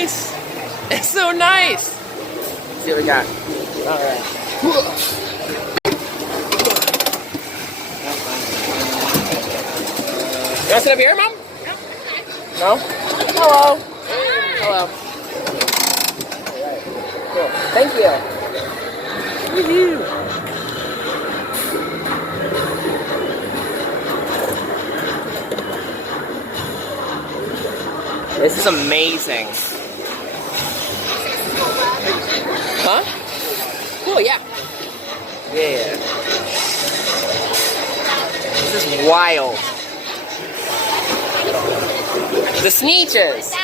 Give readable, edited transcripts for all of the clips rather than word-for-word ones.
nice. It's so nice. Let's see what we got. All right. You want to sit up here, Mom? No? Hello. Hello. All right. Cool. Thank you. Woohoo. This is amazing. Huh? Cool, yeah. Yeah. This is wild. The Sneetches.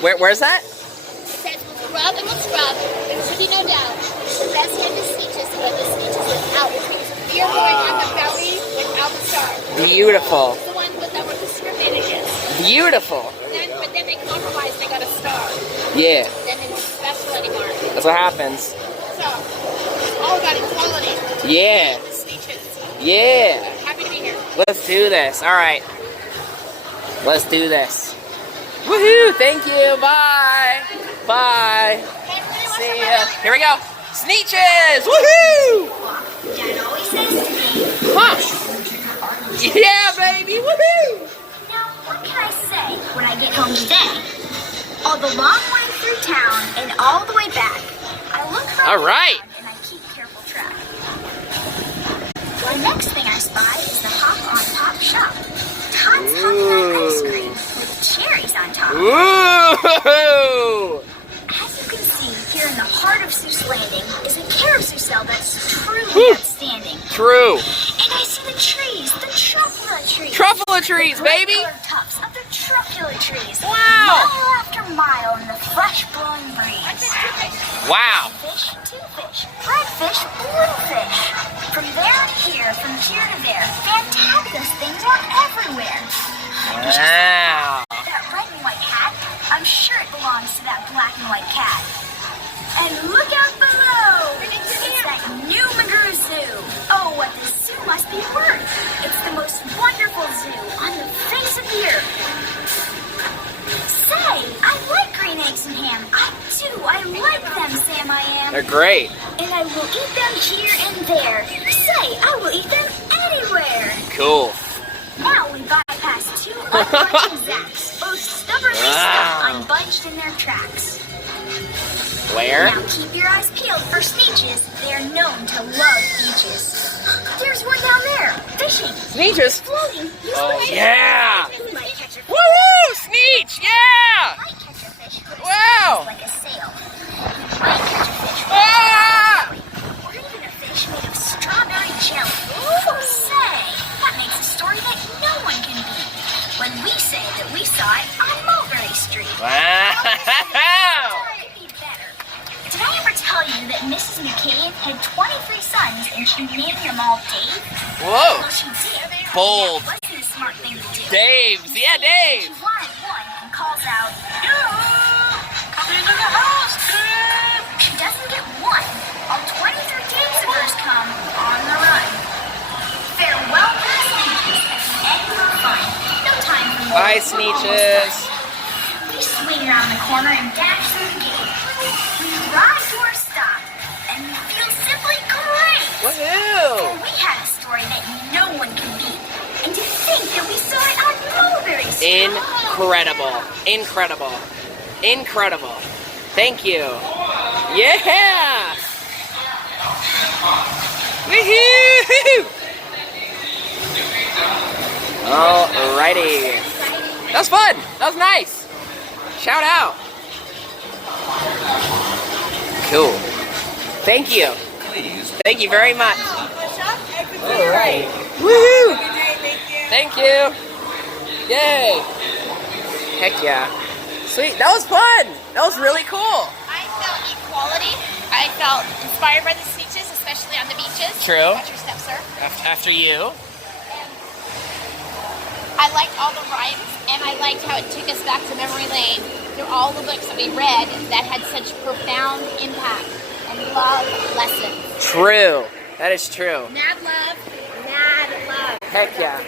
Where's that? Scrub and we'll scrub. There should be no doubt. The best kind of Sneetches are the Sneetches without, which means we are going at the belly without the star. Beautiful. The one with that were the scripted. Beautiful. But then they compromised, they got a star. Yeah. Then it's special anymore. That's what happens. So, it's all about equality. Yeah. Sneetches. Yeah. Happy to be here. Let's do this. All right. Let's do this. Woohoo! Thank you. Bye. Bye. See ya. Here we go. Sneetches! Woohoo! Dad always says to me, Huh? Yeah, baby. Woohoo! now what can I say when I get home today? All the long way through town and all the way back, I look around All right. and I keep careful track. The next thing I spy is the Hop on Pop shop. Todd's hopping on ice cream with cherries on top. Ooh! As you can see, here in the heart of Seuss Landing is a carousel cell that's truly outstanding. True. And I see the trees, the truffula trees. Truffula trees, baby. Colored tufts of the truffula trees. Wow. Mile after mile in the fresh blowing breeze. Wow. Fish, two fish, redfish, bluefish. From there to here, from here to there, fantabulous things are everywhere. Wow. That red and white hat, I'm sure it belongs to that black and white cat. And look out below! It's that new McGrew Zoo. Oh, what this zoo must be worth. It's the most wonderful zoo on the face of the earth. Say, I like green eggs and ham. I do. I like them, Sam I am. They're great. And I will eat them here and there. Say, I will eat them anywhere. Cool. Now we bypass two unbunching zacks, both stubbornly stuck unbunched in their tracks. Where? Now keep your eyes peeled for Sneetches. They are known to love beaches. There's one down there, fishing, Sneetches. floating. He's Oh, floating. yeah. He might catch a fish. Woohoo! Sneetch! Yeah! He might catch a fish, but his Wow. fin is like a sail. He might catch a fish, Ah! or even a fish made of strawberry jelly. Say, that makes a story that no one can beat. When we say that we saw it on Mulberry Street. Wow! Did I ever tell you that Mrs. McCabe had 23 sons and she named them all Dave? Whoa! Well, she did. Bold. That wasn't a smart thing to do. Dave's. Yeah, Dave. She wanted one and calls out, "Yeah, come into the house, Dave." She doesn't get one. All 23 Daves of hers come on the run. Farewell to the Sneetches at the end of our fun. No time for more. Bye, We're almost Sneetches. done. We swing around the corner and dash through the gate. We ride to our stop, and we feel simply great. Woohoo! We had a story that no one can beat. And to think that we saw it on Mulberry Street. Incredible. Incredible. Incredible. Thank you. Yeah! Woohoo! Alrighty. That was fun. That was nice. Shout out. Cool. Thank you. Thank you very much. Alright. Woohoo! Thank you. Yay. Heck yeah. Sweet. That was fun. That was really cool. I felt equality. I felt inspired by the Sneetches, especially on the beaches. True. Watch your steps, sir. After you. I liked all the rhymes, and I liked how it took us back to memory lane through all the books that we read that had such profound impact and love lessons. True. That is true. Mad love, mad love. Heck yeah.